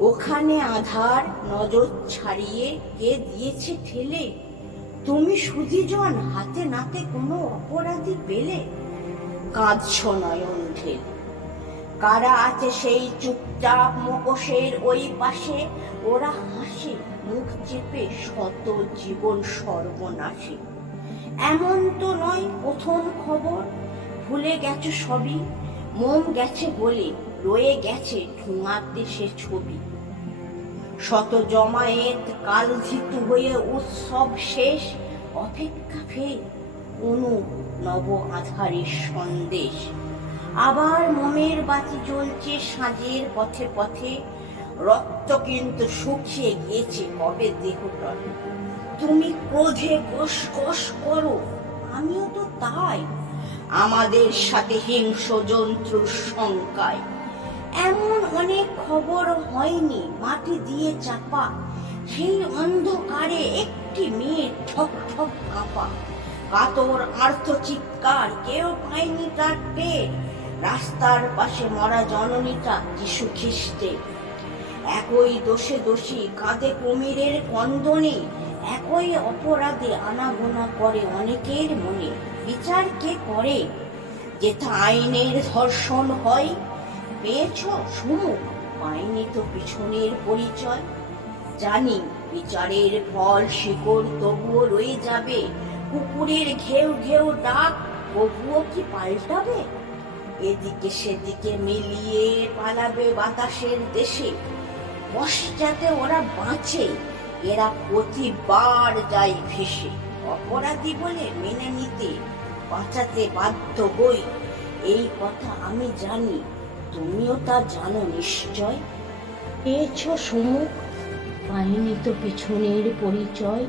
ওখানে আধার নজর ছাড়িয়ে কে দিয়েছে ঠেলে? তুমি সুধীজন হাতে নাতে কোনো অপরাধী পেলে? কাঁদছ নয়ন ঢেলে। কারা আছে সেই চুপচাপ মুখোশের ওই পাশে? ওরা হাসে মুখ চেপে শত জীবন সর্বনাশে। এমন তো নয় প্রথম খবর, ভুলে গেছো সবই। মোম গেছে বলে রয়ে গেছে ঠোঙাতে সে ছবি। শত জমায়েত কাল ধিতু হয়ে উৎসব শেষ, অপেক্ষা ফের কোনো নব আধারের সন্দেশ। আবার মোমের বাতি জ্বলছে সাঁঝের পথে পথে, রক্ত কিন্তু শুকিয়ে গিয়েছে কবে দেহটনে। তুমি ক্রোধে কোষ কোষ করো, আমিও তো তাই, আমাদের সাথে হিংস্র জন্তুর শঙ্কায়। এমন অনেক খবর হয়নি মাটি দিয়ে চাপা, সেই অন্ধকারে একটি মেয়ে ঠক ঠক কাঁপা। কাতর আর্ত চিৎকার, কেউ পায়নি তার টের। রাস্তার পাশে মরা জননীটা যিশু খ্রিস্টে। একই দোষে দোষী কাঁদে কুমিরের কন্দনে, একই অপরাধে আনাগোনা করে অনেকের মনে। বিচার কে করে যেথা আইনের ধর্ষণ হয়? পেয়েছ সুমুখ, পাইনি তো পিছনের পরিচয়। জানি বিচারের ফল শিকড় তবুও রয়ে যাবে, কুকুরের ঘেউ ঘেউ ডাক তবুও কি পাল্টাবে? এদিকে সেদিকে মিলিয়ে পালাবে বাতাসের দেশে, পশ্চাতে ওরা বাঁচে, এরা প্রতিবার যায় ভেসে। অপরাধী বলে মেনে নিতে বাঁচাতে বাধ্য হই, এই কথা আমি জানি, তুমিও তা জানো নিশ্চয়। পেয়েছ সুমুখ, পাইনি তো পিছনের পরিচয়।